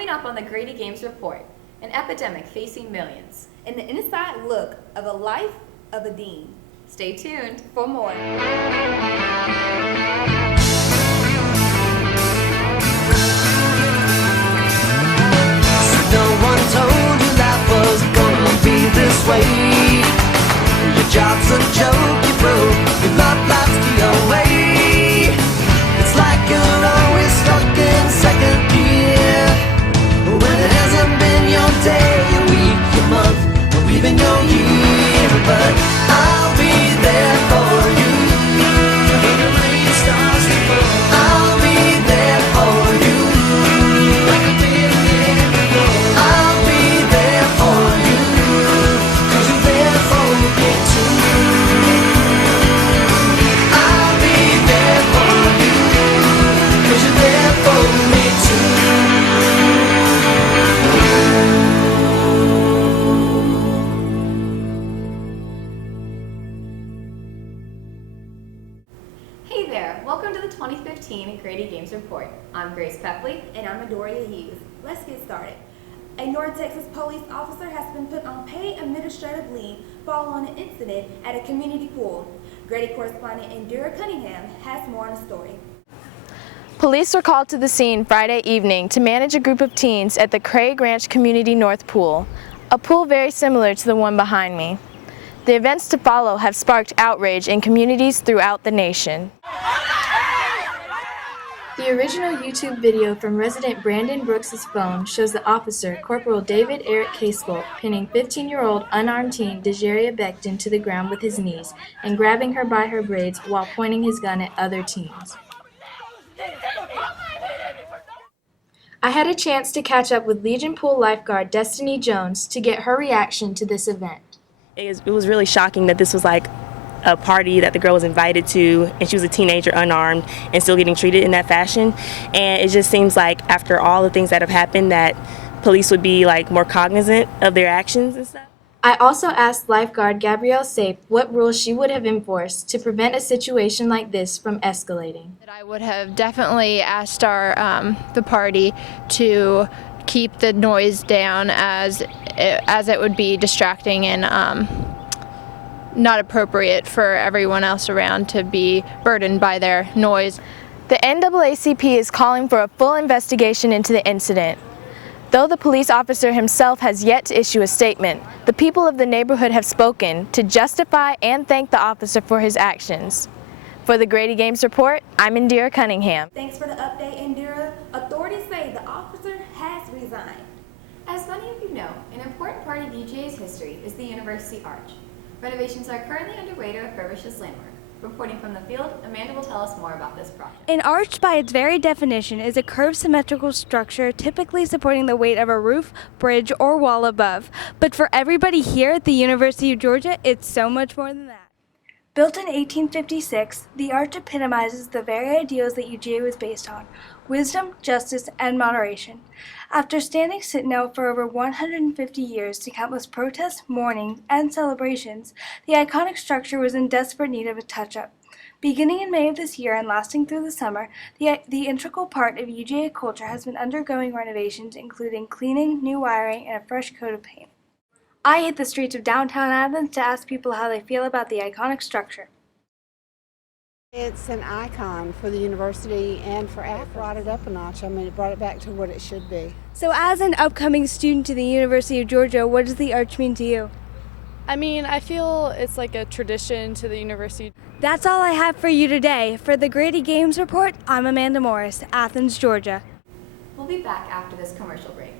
Coming up on the Grady Games Report, an epidemic facing millions. And the inside look of a life of a dean. Stay tuned For more. No one told you life was gonna be this way. Your job's a joke, you broke, your love life's the away. It's like you're always stuck in second gear, when it hasn't been your day, your week, your month, or even your year. But I'll be there for you when the rain starts to fall. I'll be there for you like I've been there before. I'll be there for you 'cause you're there for me too. I'll be there for you 'cause you're there for me too. Hey there, welcome to the 2015 Grady Games Report. I'm Grace Pepley. And I'm Adoria Hughes. Let's get started. A North Texas police officer has been put on paid administrative leave following an incident at a community pool. Grady correspondent Indira Cunningham has more on the story. Police were called to the scene Friday evening to manage a group of teens at the Craig Ranch Community North Pool, a pool very similar to the one behind me. The events to follow have sparked outrage in communities throughout the nation. The original YouTube video from resident Brandon Brooks' phone shows the officer, Corporal David Eric Casebolt, pinning 15-year-old unarmed teen Dejaria Becton to the ground with his knees and grabbing her by her braids while pointing his gun at other teens. I had a chance to catch up with Legion Pool lifeguard Destiny Jones to get her reaction to this event. It was really shocking that this was like a party that the girl was invited to, and she was a teenager, unarmed, and still getting treated in that fashion. And it just seems like after all the things that have happened that police would be like more cognizant of their actions and stuff. I also asked lifeguard Gabrielle Sape what rules she would have enforced to prevent a situation like this from escalating. I would have definitely asked the party to keep the noise down as it would be distracting and not appropriate for everyone else around to be burdened by their noise. The NAACP is calling for a full investigation into the incident. Though the police officer himself has yet to issue a statement, the people of the neighborhood have spoken to justify and thank the officer for his actions. For the Grady Games Report, I'm Indira Cunningham. Thanks for the update, Indira. Authorities say the officer has resigned. As many of you know, an important part of UGA's history is the University Arch. Renovations are currently underway to refurbish this landmark. Reporting from the field, Amanda will tell us more about this project. An arch, by its very definition, is a curved symmetrical structure typically supporting the weight of a roof, bridge, or wall above. But for everybody here at the University of Georgia, it's so much more than that. Built in 1856, the arch epitomizes the very ideals that UGA was based on: wisdom, justice, and moderation. After standing sentinel for over 150 years to countless protests, mourning, and celebrations, the iconic structure was in desperate need of a touch-up. Beginning in May of this year and lasting through the summer, the integral part of UGA culture has been undergoing renovations, including cleaning, new wiring, and a fresh coat of paint. I hit the streets of downtown Athens to ask people how they feel about the iconic structure. It's an icon for the university and for Athens. It brought it up a notch. I mean, it brought it back to what it should be. So as an upcoming student to the University of Georgia, what does the arch mean to you? I mean, I feel it's like a tradition to the university. That's all I have for you today. For the Grady Games Report, I'm Amanda Morris, Athens, Georgia. We'll be back after this commercial break.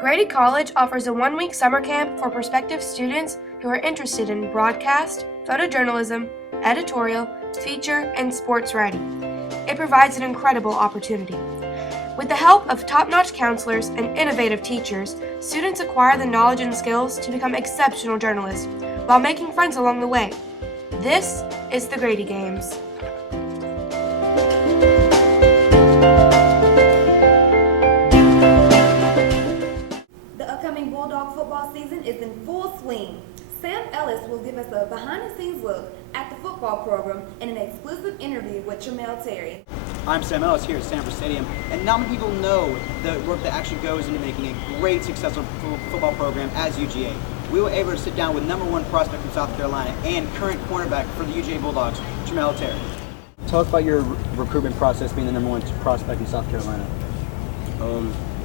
Grady College offers a one-week summer camp for prospective students who are interested in broadcast, photojournalism, editorial, feature, and sports writing. It provides an incredible opportunity. With the help of top-notch counselors and innovative teachers, students acquire the knowledge and skills to become exceptional journalists while making friends along the way. This is the Grady Games. The upcoming Bulldog football season is in full swing. Sam Ellis will give us a behind-the-scenes look at the football program in an exclusive interview with Jamel Terry. I'm Sam Ellis here at Sanford Stadium, and not many people know the work that actually goes into making a great, successful football program as UGA. We were able to sit down with #1 prospect from South Carolina and current cornerback for the UGA Bulldogs, Jamel Terry. Tell us about your recruitment process being the #1 prospect in South Carolina.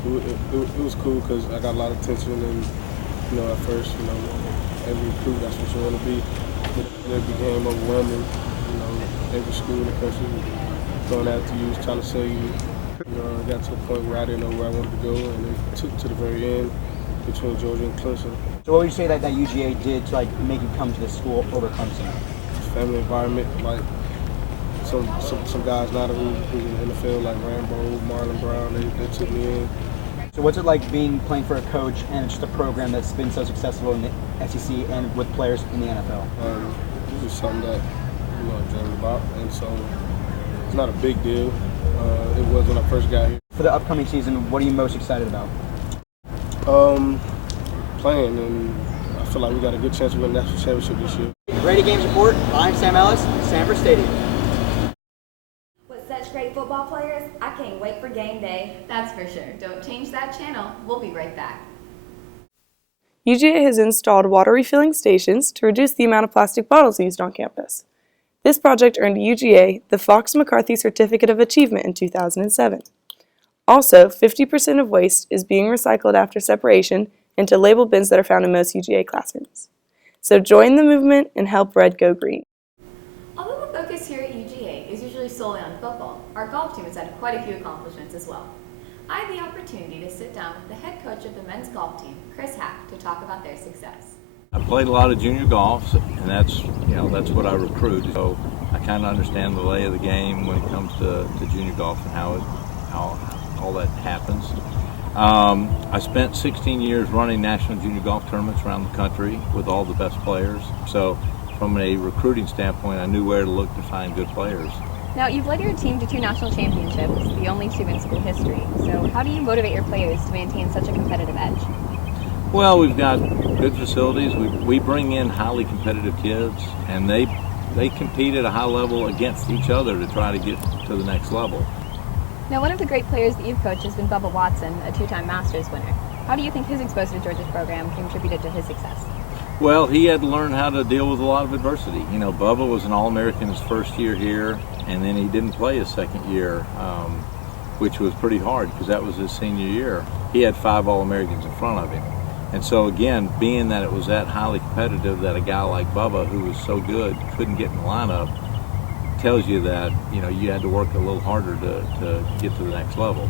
It was cool because I got a lot of attention, and at first, every recruit, that's what you want to be. And it became overwhelming. Every school in the country was going after you, was trying to sell you. I got to the point where I didn't know where I wanted to go, and it took to the very end between Georgia and Clemson. So what would you say that UGA did to make you come to the school over Clemson? Family environment, like some guys now who's in the NFL, like Rambo, Marlon Brown, they took me in. So what's it like playing for a coach and just a program that's been so successful in the SEC and with players in the NFL? It's something that I dreamed about, and so it's not a big deal. It was when I first got here. For the upcoming season, what are you most excited about? Playing, and I feel like we got a good chance to win the national championship this year. Grady Games Report. I'm Sam Ellis, Sanford Stadium. With such great football players, I can't wait for game day. That's for sure. Don't change that channel. We'll be right back. UGA has installed water refilling stations to reduce the amount of plastic bottles used on campus. This project earned UGA the Fox McCarthy Certificate of Achievement in 2007. Also, 50% of waste is being recycled after separation into labeled bins that are found in most UGA classrooms. So join the movement and help Red go green. Although the focus here at UGA is usually solely on football, our golf team has had quite a few accomplishments as well. I had the opportunity to sit down with the head coach of the men's golf team, Chris Hack, to talk about their success. I played a lot of junior golf, and that's what I recruit. So I kind of understand the lay of the game when it comes to junior golf and how all that happens. I spent 16 years running national junior golf tournaments around the country with all the best players. So from a recruiting standpoint, I knew where to look to find good players. Now, you've led your team to 2 national championships, the only 2 in school history. So how do you motivate your players to maintain such a competitive edge? Well, we've got good facilities. We bring in highly competitive kids, and they compete at a high level against each other to try to get to the next level. Now, one of the great players that you've coached has been Bubba Watson, a 2-time Masters winner. How do you think his exposure to Georgia's program contributed to his success? Well, he had to learn how to deal with a lot of adversity. Bubba was an All-American his first year here, and then he didn't play his second year, which was pretty hard because that was his senior year. He had 5 All-Americans in front of him. And so again, being that it was that highly competitive that a guy like Bubba, who was so good, couldn't get in the lineup, tells you that, you had to work a little harder to get to the next level.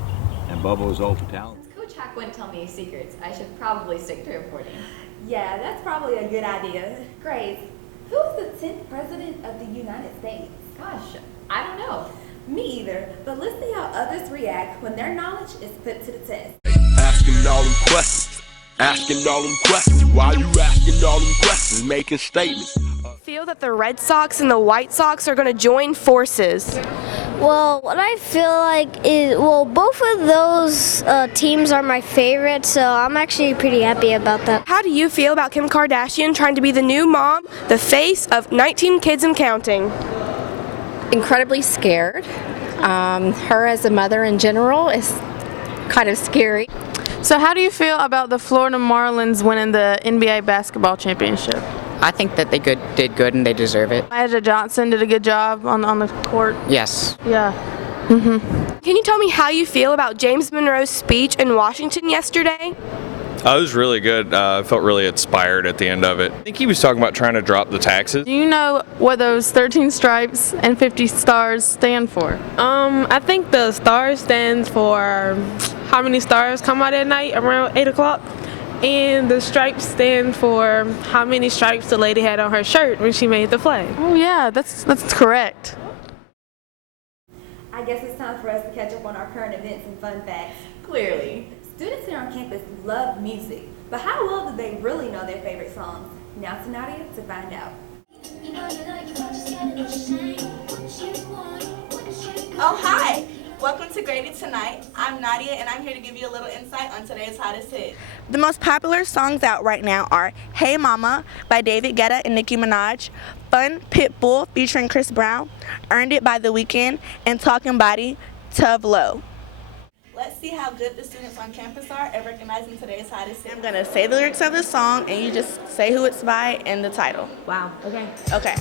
And Bubba was ultra talented. Since Coach Hack wouldn't tell me his secrets, I should probably stick to reporting. Yeah, that's probably a good idea. Grace, who is the 10th president of the United States? Gosh, I don't know. Me either, but let's see how others react when their knowledge is put to the test. Asking all them questions. Asking all them questions. Why you asking all them questions? Making statements. Feel that the Red Sox and the White Sox are going to join forces. Well, what I feel like is, both of those teams are my favorite, so I'm actually pretty happy about that. How do you feel about Kim Kardashian trying to be the new mom, the face of 19 kids and counting? Incredibly scared. Her as a mother in general is kind of scary. So how do you feel about the Florida Marlins winning the NBA basketball championship? I think that they did good and they deserve it. Elijah Johnson did a good job on the court. Yes. Yeah. Can you tell me how you feel about James Monroe's speech in Washington yesterday? It was really good. I felt really inspired at the end of it. I think he was talking about trying to drop the taxes. Do you know what those 13 stripes and 50 stars stand for? I think the stars stands for how many stars come out at night around 8 o'clock. And the stripes stand for how many stripes the lady had on her shirt when she made the flag. Oh yeah, that's correct. I guess it's time for us to catch up on our current events and fun facts. Clearly. Students here on campus love music, but how well do they really know their favorite songs? Now to Nadia to find out. Oh, hi! Welcome to Grady Tonight. I'm Nadia, and I'm here to give you a little insight on today's hottest hit. The most popular songs out right now are Hey Mama by David Guetta and Nicki Minaj, Fun, Pitbull featuring Chris Brown, Earned It by The Weeknd, and Talking Body, Tove Lo. Let's see how good the students on campus are at recognizing today's hottest hit. I'm gonna say the lyrics of the song and you just say who it's by and the title. Wow, okay. Okay.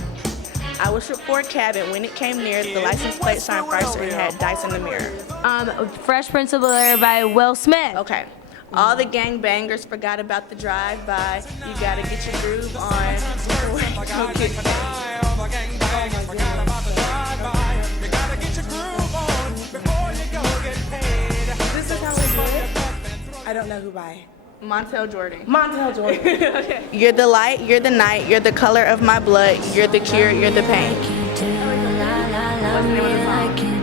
I wish for a cabin when it came near, the license plate shined brighter and had dice in the mirror. Fresh Prince of Bel-Air by Will Smith. Okay. All the gangbangers forgot about the drive-by. You gotta get your groove on. This is how we do it. I don't know who by. Montel Jordan. Montel Jordan. Okay. You're the light, you're the night, you're the color of my blood, you're the cure, you're the pain.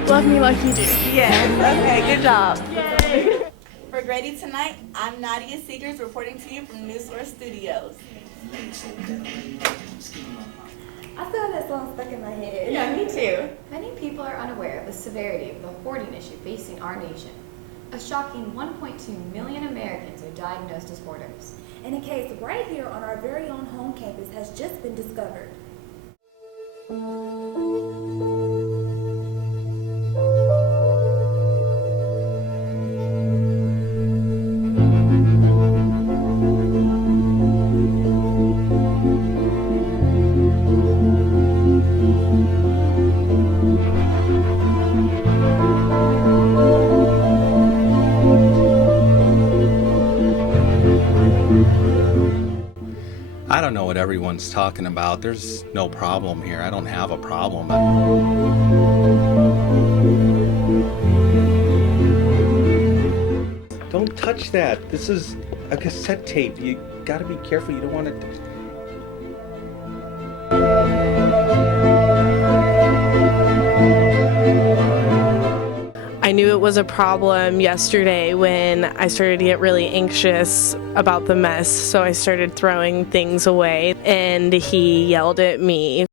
Love me like you do. Yes. Okay, good job. Yay. For Grady Tonight, I'm Nadia Seegers reporting to you from News Source Studios. I still have that song stuck in my head. Yeah, me too. Many people are unaware of the severity of the hoarding issue facing our nation. A shocking 1.2 million Americans are diagnosed as hoarders. And a case right here on our very own home campus has just been discovered. I don't know what everyone's talking about. There's no problem here. I don't have a problem. Don't touch that. This is a cassette tape. You gotta be careful. You don't want to. I knew it was a problem yesterday when I started to get really anxious about the mess, so I started throwing things away, and he yelled at me.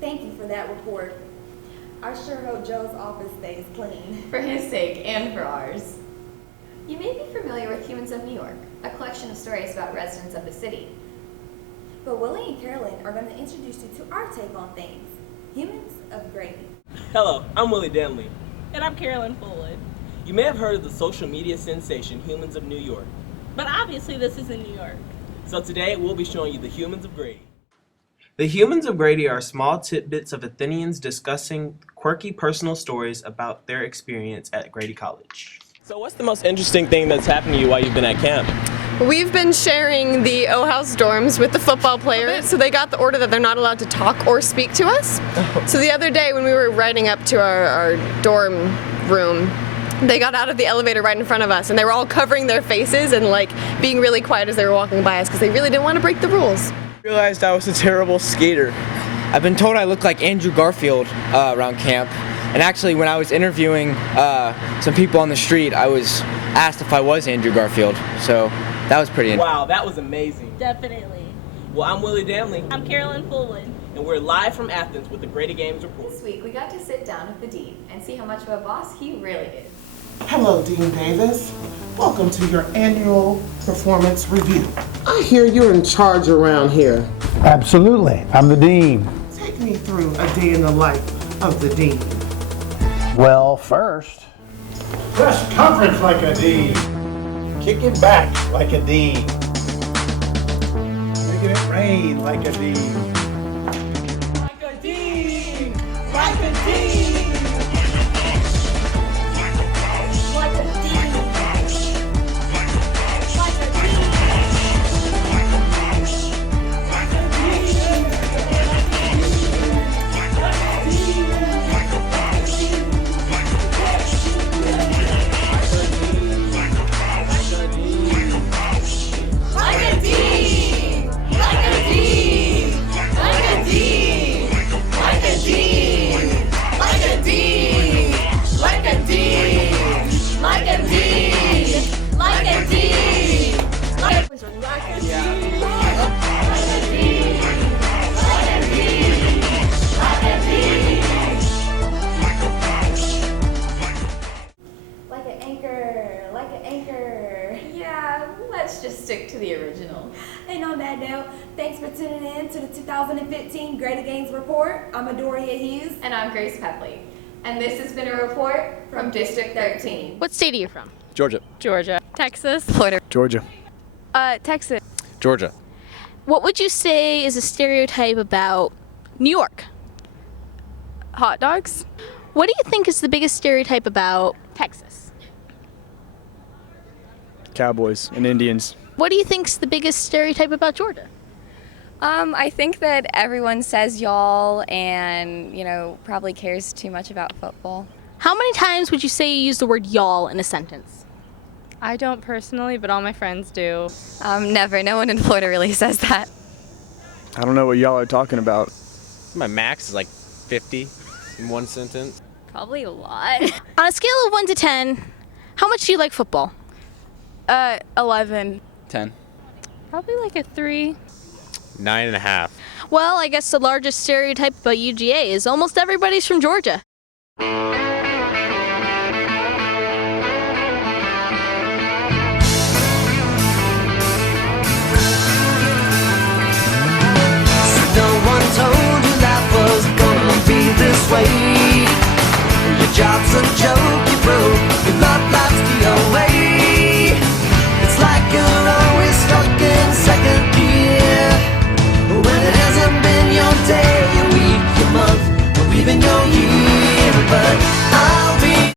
Thank you for that report. I sure hope Joe's office stays clean. For his sake and for ours. You may be familiar with Humans of New York, a collection of stories about residents of the city. But Willie and Carolyn are going to introduce you to our take on things, Humans of Grady. Hello, I'm Willie Denley. And I'm Carolyn Fullwood. You may have heard of the social media sensation Humans of New York. But obviously this is in New York. So today we'll be showing you the Humans of Grady. The Humans of Grady are small tidbits of Athenians discussing quirky personal stories about their experience at Grady College. So what's the most interesting thing that's happened to you while you've been at camp? We've been sharing the O-House dorms with the football players, so they got the order that they're not allowed to talk or speak to us. So the other day when we were riding up to our dorm room, they got out of the elevator right in front of us, and they were all covering their faces and like being really quiet as they were walking by us because they really didn't want to break the rules. I realized I was a terrible skater. I've been told I look like Andrew Garfield around camp. And actually, when I was interviewing some people on the street, I was asked if I was Andrew Garfield. So that was pretty interesting. Wow, that was amazing. Definitely. Well, I'm Willie Danley. I'm Carolyn Fullwood. And we're live from Athens with the Grady Games Report. This week, we got to sit down with the dean and see how much of a boss he really is. Hello, Dean Davis. Welcome to your annual performance review. I hear you're in charge around here. Absolutely. I'm the dean. Take me through a day in the life of the dean. Well, first, press conference like a dean. Kicking back like a dean. Making it rain like a dean. Like a dean! Like a dean! Like a dean! Like a Like to the 2015 Grady Games Report. I'm Adoria Hughes. And I'm Grace Pepley. And this has been a report from District 13. What state are you from? Georgia. Georgia. Texas. Florida. Georgia. Texas. Georgia. What would you say is a stereotype about New York? Hot dogs. What do you think is the biggest stereotype about Texas? Cowboys and Indians. What do you think's the biggest stereotype about Georgia? I think that everyone says y'all and, probably cares too much about football. How many times would you say you use the word y'all in a sentence? I don't personally, but all my friends do. Never. No one in Florida really says that. I don't know what y'all are talking about. My max is like 50 in one sentence. Probably a lot. On a scale of 1 to 10, how much do you like football? 11. 10. Probably like a 3. 9.5. Well, I guess the largest stereotype about UGA is almost everybody's from Georgia.